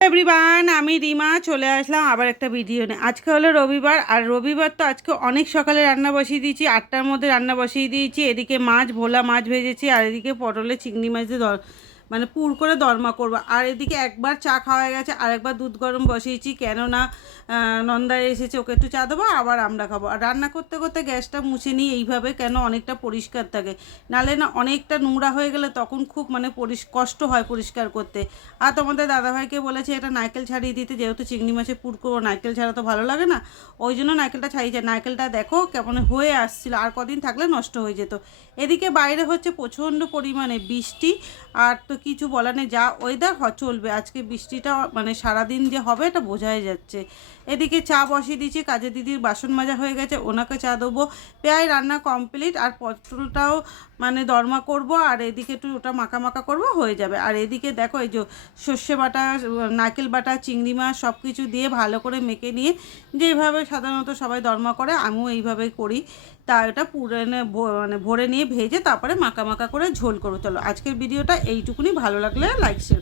Everyone, আমি রিমা চলে আসলাম আবার একটা ভিডিও নিয়ে। আজকে হলো রবিবার, আর রবিবার তো আজকে অনেক সকালে রান্না বসিয়ে দিয়েছি। 8টার মধ্যে রান্না বসিয়ে দিয়েছি। এদিকে মাছ, ভোলা মাছ ভেজেছি, আর এদিকে পটলে চিংড়ি মাছ দিয়ে মানে পুর করে দরমা করবো। আর এদিকে একবার চা খাওয়া গেছে, আর একবার দুধ গরম বসিয়েছি, কেননা নন্দায় এসেছে, ওকে একটু চা দেবো, আবার আমরা খাবো। আর রান্না করতে করতে গ্যাসটা মুছে নিই এইভাবে, কেন অনেকটা পরিষ্কার থাকে, নালে না অনেকটা নোংরা হয়ে গেলে তখন খুব মানে কষ্ট হয় পরিষ্কার করতে। আর তোমাদের দাদাভাইকে বলেছে এটা নারকেল ছাড়িয়ে দিতে, যেহেতু চিংড়ি মাছে পুর করবো, নারকেল ছাড়া তো ভালো লাগে না, ওই জন্য নারকেলটা ছাড়িয়েছে। নারকেলটা দেখো কেমন হয়ে আসছিল, আর কদিন থাকলে নষ্ট হয়ে যেত। এদিকে বাইরে হচ্ছে প্রচণ্ড পরিমাণে বৃষ্টি, আর তো কিছু বলার নেই, যা ওয়েদার চলবে আজকে। বৃষ্টিটা মানে সারাদিন যে হবে এটা বোঝাই যাচ্ছে। এদিকে চা বসিয়ে দিয়েছি, কাজের দিদির বাসন মাজা হয়ে গেছে, ওনাকে চা দেবো। প্রায় রান্না কমপ্লিট, আর পটলটাও মানে দরমা করব, আর এদিকে একটু ওটা মাখা মাখা করবো, হয়ে যাবে। আর এদিকে দেখো এই যে সর্ষে বাটা, নারকেল বাটা, চিংড়ি মাছ সব কিছু দিয়ে ভালো করে মেখে নিয়ে, যেভাবে সাধারণত সবাই দরমা করে আমিও এইভাবেই করি। তা এটা মানে ভরে নিয়ে ভেজে তারপরে মাখা মাখা করে ঝোল করবো। চলো আজকের ভিডিওটা এইটুকুনি, ভালো লাগলে লাইক শেয়ার।